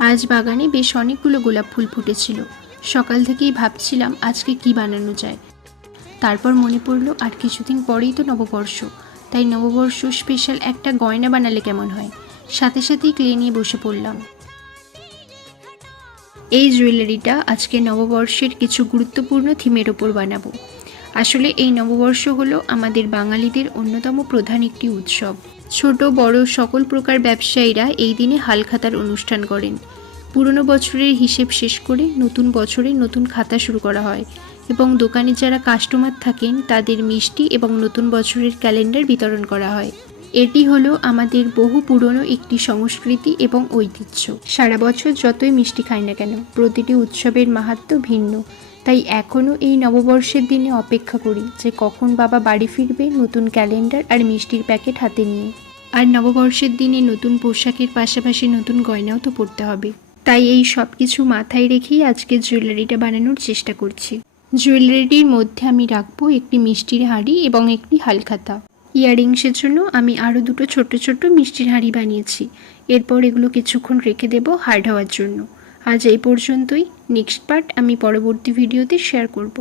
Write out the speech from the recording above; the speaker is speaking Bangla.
আজ বাগানে বেশ অনেকগুলো গোলাপ ফুল ফুটেছিল। সকাল থেকেই ভাবছিলাম আজকে কি বানানো যায়। তারপর মনে পড়লো আর কিছুদিন পরেই তো নববর্ষ, তাই নববর্ষ স্পেশাল একটা গয়না বানালে কেমন হয়। সাথে সাথেই ক্লে নিয়ে বসে পড়লাম। এই জুয়েলারিটা আজকে নববর্ষের কিছু গুরুত্বপূর্ণ থিমের ওপর বানাবো। আসলে এই নববর্ষ হলো আমাদের বাঙালিদের অন্যতম প্রধান একটি উৎসব। ছোট বড় সকল প্রকার ব্যবসায়ীরা এই দিনে হালখাতার অনুষ্ঠান করেন। পুরনো বছরের হিসেব শেষ করে নতুন বছরে নতুন খাতা শুরু করা হয় এবং দোকানে যারা কাস্টমার থাকেন তাদের মিষ্টি এবং নতুন বছরের ক্যালেন্ডার বিতরণ করা হয়। এটি হলো আমাদের বহু পুরনো একটি সংস্কৃতি এবং ঐতিহ্য। সারা বছর যতই মিষ্টি খাই না কেন, প্রতিটি উৎসবের মাহাত্ম্য ভিন্ন। তাই এখনও এই নববর্ষের দিনে অপেক্ষা করি যে কখন বাবা বাড়ি ফিরবে নতুন ক্যালেন্ডার আর মিষ্টির প্যাকেট হাতে নিয়ে। আর নববর্ষের দিনে নতুন পোশাকের পাশাপাশি নতুন গয়নাও তো পরতে হবে। তাই এই সব কিছু মাথায় রেখেই আজকে জুয়েলারিটা বানানোর চেষ্টা করছি। জুয়েলারিটির মধ্যে আমি রাখবো একটি মিষ্টির হাঁড়ি এবং একটি হালখাতা। ইয়াররিংসের জন্য আমি আরও দুটো ছোট ছোট মিষ্টির হাঁড়ি বানিয়েছি। এরপর এগুলো কিছুক্ষণ রেখে দেবো হার্ড হওয়ার জন্য। আজ এই পর্যন্তই। নেক্সট পার্ট আমি পরবর্তী ভিডিওতে শেয়ার করব।